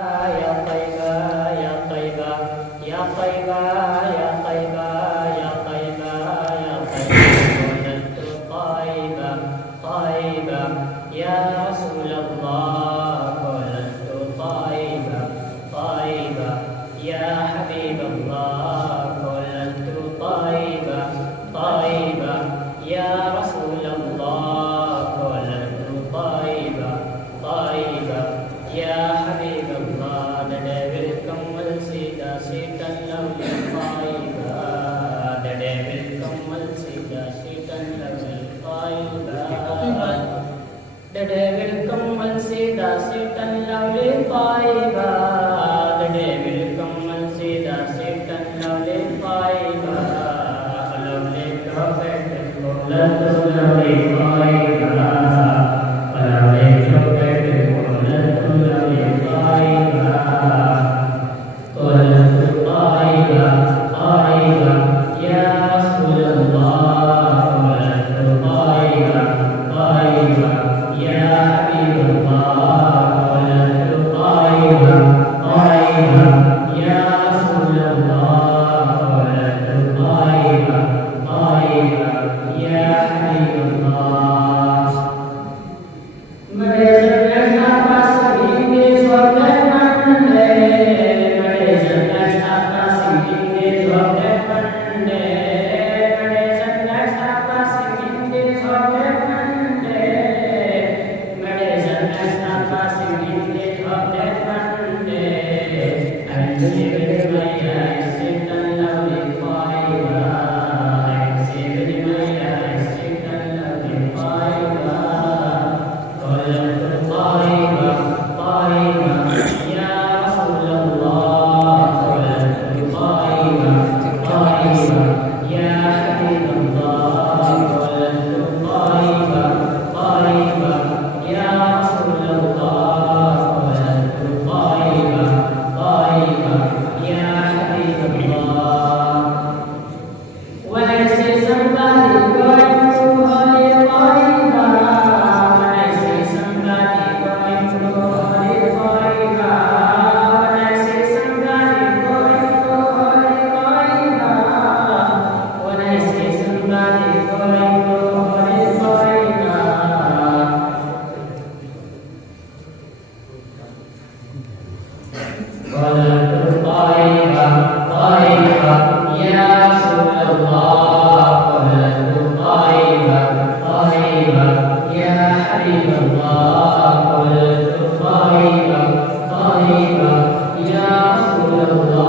يا طيبة يا طيبة يا طيبة يا طيبة يا طيبة يا طيبة ولدت طيبة طيبة يا رسول الله ولدت طيبة طيبة يا حبيب الله ولدت طيبة طيبة يا رسول الله ولدت طيبة طيبة يا حبيب الله ددبلكم والسيدا سيتا لولا طيبة ددبلكم والسيدا سيتا لولا طيبة ددبلكم والسيدا سيتا لولا طيبة ددبلكم والسيدا سيتا لولا طيبة لولا كفيتكم لولا طيبة طيبة طيبة يا رسول الله